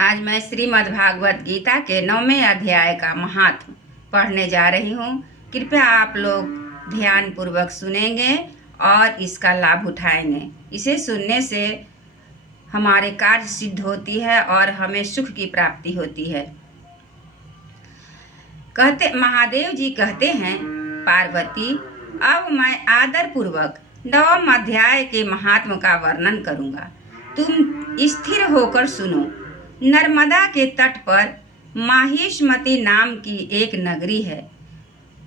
आज मैं श्रीमद् भागवत गीता के 9वें अध्याय का महात्म पढ़ने जा रही हूँ। कृपया आप लोग ध्यान पूर्वक सुनेंगे और इसका लाभ उठाएंगे। इसे सुनने से हमारे कार्य सिद्ध होती है और हमें सुख की प्राप्ति होती है। महादेव जी कहते हैं, पार्वती, अब मैं आदर पूर्वक 9वें अध्याय के महात्म का वर्णन करूँगा। तुम स्थिर होकर सुनो। नर्मदा के तट पर माहिष्मति नाम की एक नगरी है।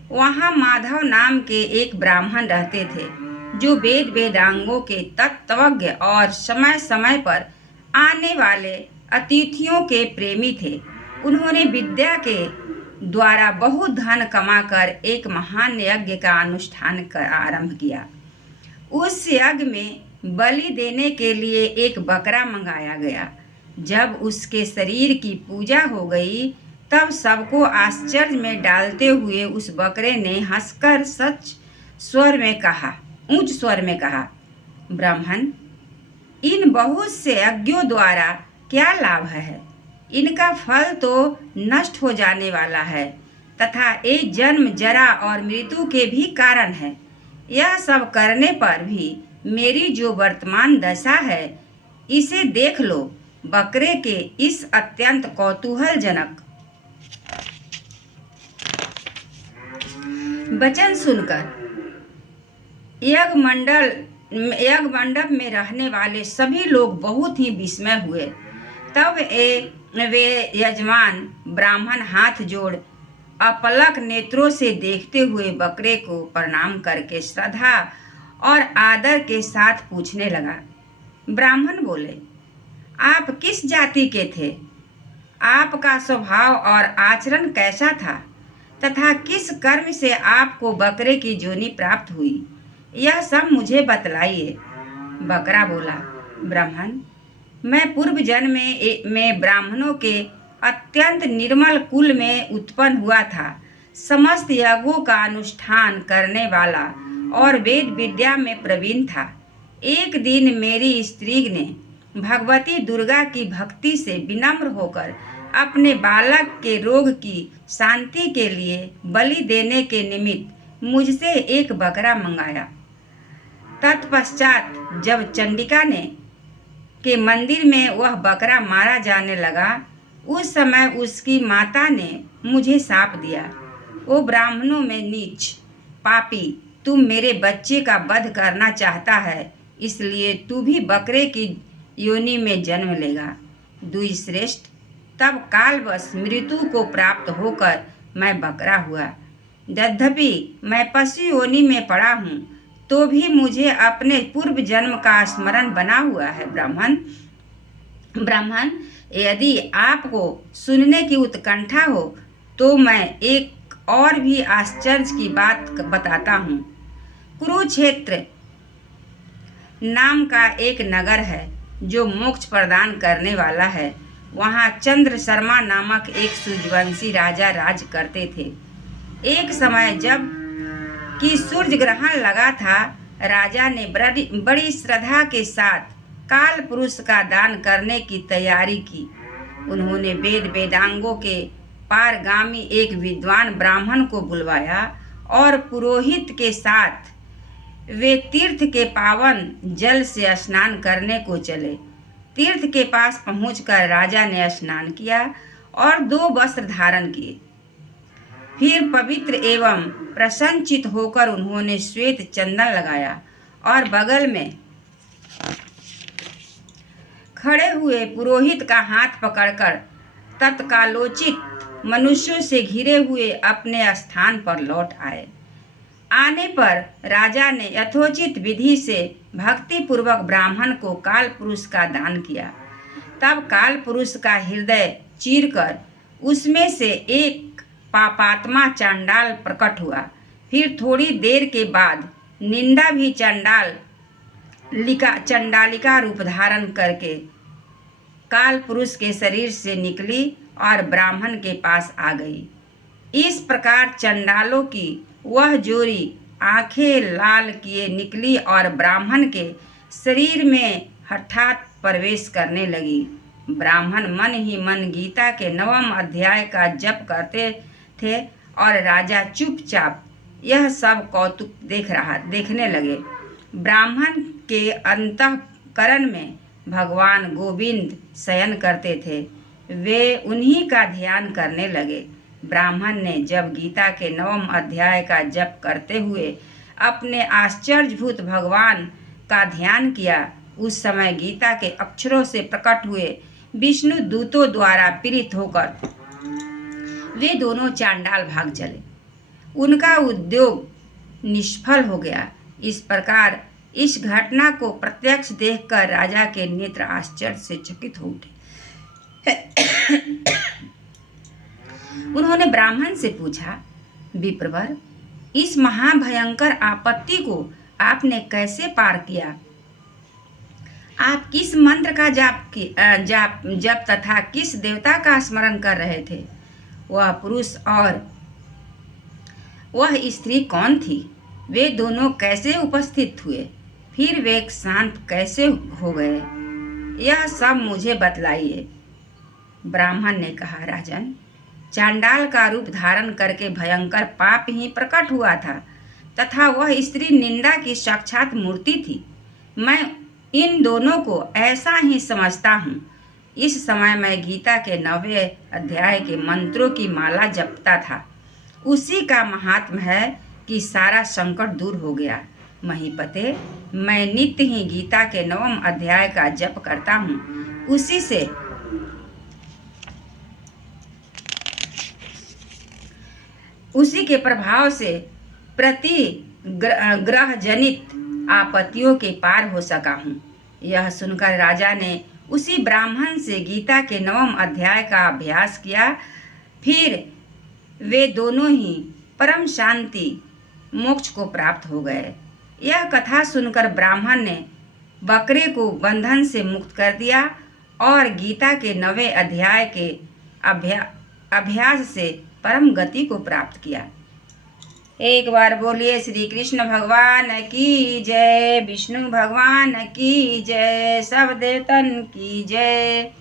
वहाँ माधव नाम के एक ब्राह्मण रहते थे, जो वेदांगों के तत्वज्ञ और समय समय पर आने वाले अतिथियों के प्रेमी थे। उन्होंने विद्या के द्वारा बहुत धन कमाकर एक महान यज्ञ का अनुष्ठान आरंभ किया। उस यज्ञ में बलि देने के लिए एक बकरा मंगाया गया। जब उसके शरीर की पूजा हो गई, तब सबको आश्चर्य में डालते हुए उस बकरे ने हंसकर ऊंच स्वर में कहा, ब्राह्मण, इन बहुत से यज्ञों द्वारा क्या लाभ है? इनका फल तो नष्ट हो जाने वाला है तथा एक जन्म, जरा और मृत्यु के भी कारण है। यह सब करने पर भी मेरी जो वर्तमान दशा है, इसे देख लो। बकरे के इस अत्यंत कौतूहलजनक वचन सुनकर यज्ञ मंडप में रहने वाले सभी लोग बहुत ही विस्मय हुए। तब वे यजमान ब्राह्मण हाथ जोड़ अपलक नेत्रों से देखते हुए बकरे को प्रणाम करके श्रद्धा और आदर के साथ पूछने लगा। ब्राह्मण बोले, आप किस जाति के थे? आपका स्वभाव और आचरण कैसा था तथा किस कर्म से आपको बकरे की जोनी प्राप्त हुई? यह सब मुझे बतलाइए। बकरा बोला, ब्राह्मण, मैं पूर्व जन्म में ब्राह्मणों के अत्यंत निर्मल कुल में उत्पन्न हुआ था। समस्त यज्ञों का अनुष्ठान करने वाला और वेद विद्या में प्रवीण था। एक दिन मेरी स्त्री ने भगवती दुर्गा की भक्ति से विनम्र होकर अपने बालक के रोग की शांति के लिए बलि देने के निमित्त मुझसे एक बकरा मंगाया। तत्पश्चात जब चंडिका के मंदिर में वह बकरा मारा जाने लगा, उस समय उसकी माता ने मुझे शाप दिया, ओ ब्राह्मणों में नीच, पापी, तुम मेरे बच्चे का वध करना चाहता है, इसलिए तू भी बकरे की योनि में जन्म लेगा। द्विश्रेष्ठ, तब कालवश मृत्यु को प्राप्त होकर मैं बकरा हुआ। यद्यपि मैं पशु योनि में पड़ा हूँ, तो भी मुझे अपने पूर्व जन्म का स्मरण बना हुआ है। ब्राह्मण, यदि आपको सुनने की उत्कंठा हो तो मैं एक और भी आश्चर्य की बात बताता हूँ। कुरुक्षेत्र नाम का एक नगर है जो मोक्ष प्रदान करने वाला है। वहाँ चंद्र शर्मा नामक एक सूर्यवंशी राजा राज करते थे। एक समय जब कि सूर्य ग्रहण लगा था, राजा ने बड़ी श्रद्धा के साथ काल पुरुष का दान करने की तैयारी की। उन्होंने वेदांगों के पारगामी एक विद्वान ब्राह्मण को बुलवाया और पुरोहित के साथ वे तीर्थ के पावन जल से स्नान करने को चले। तीर्थ के पास पहुंचकर राजा ने स्नान किया और 2 वस्त्र धारण किए। फिर पवित्र एवं प्रसन्नचित होकर उन्होंने श्वेत चंदन लगाया और बगल में खड़े हुए पुरोहित का हाथ पकड़कर तत्कालोचित मनुष्यों से घिरे हुए अपने स्थान पर लौट आए। आने पर राजा ने यथोचित विधि से भक्ति पूर्वक ब्राह्मण को काल पुरुष का दान किया। तब काल पुरुष का हृदय चीरकर उसमें से एक पापात्मा चंडाल प्रकट हुआ। फिर थोड़ी देर के बाद निंदा भी चंडालिका रूप धारण करके काल पुरुष के शरीर से निकली और ब्राह्मण के पास आ गई। इस प्रकार चंडालों की वह जोड़ी आंखें लाल किए निकली और ब्राह्मण के शरीर में हठात प्रवेश करने लगी। ब्राह्मण मन ही मन गीता के 9वें अध्याय का जप करते थे और राजा चुपचाप यह सब कौतुक देखने लगे। ब्राह्मण के अंतःकरण में भगवान गोविंद शयन करते थे, वे उन्हीं का ध्यान करने लगे। ब्राह्मण ने जब गीता के 9वें अध्याय का जप करते हुए अपने आश्चर्यभूत भगवान का ध्यान किया, उस समय गीता के अक्षरों से प्रकट हुए विष्णु दूतों द्वारा पीड़ित होकर वे दोनों चांडाल भाग चले। उनका उद्योग निष्फल हो गया। इस प्रकार इस घटना को प्रत्यक्ष देखकर राजा के नेत्र आश्चर्य से चकित हो उठे। उन्होंने ब्राह्मण से पूछा, विप्रवर, इस महाभयंकर आपत्ति को आपने कैसे पार किया? आप किस मंत्र का जप तथा किस देवता का स्मरण कर रहे थे? वह पुरुष और वह स्त्री कौन थी? वे दोनों कैसे उपस्थित हुए? फिर वे शांत कैसे हो गए? यह सब मुझे बतलाइए। ब्राह्मण ने कहा, राजन, चांडाल का रूप धारण करके भयंकर पाप ही प्रकट हुआ था तथा वह स्त्री निंदा की साक्षात मूर्ति थी। मैं इन दोनों को ऐसा ही समझता हूँ। इस समय मैं गीता के 9वें अध्याय के मंत्रों की माला जपता था। उसी का महात्म है कि सारा संकट दूर हो गया। महीपते, मैं नित्य ही गीता के 9वें अध्याय का जप करता हूँ। उसी के प्रभाव से प्रति ग्रह जनित आपत्तियों के पार हो सका हूँ। यह सुनकर राजा ने उसी ब्राह्मण से गीता के 9वें अध्याय का अभ्यास किया। फिर वे दोनों ही परम शांति मोक्ष को प्राप्त हो गए। यह कथा सुनकर ब्राह्मण ने बकरे को बंधन से मुक्त कर दिया और गीता के 9वें अध्याय के अभ्यास से परम गति को प्राप्त किया। एक बार बोलिए श्री कृष्ण भगवान की जय, विष्णु भगवान की जय, सब देवतन की जय।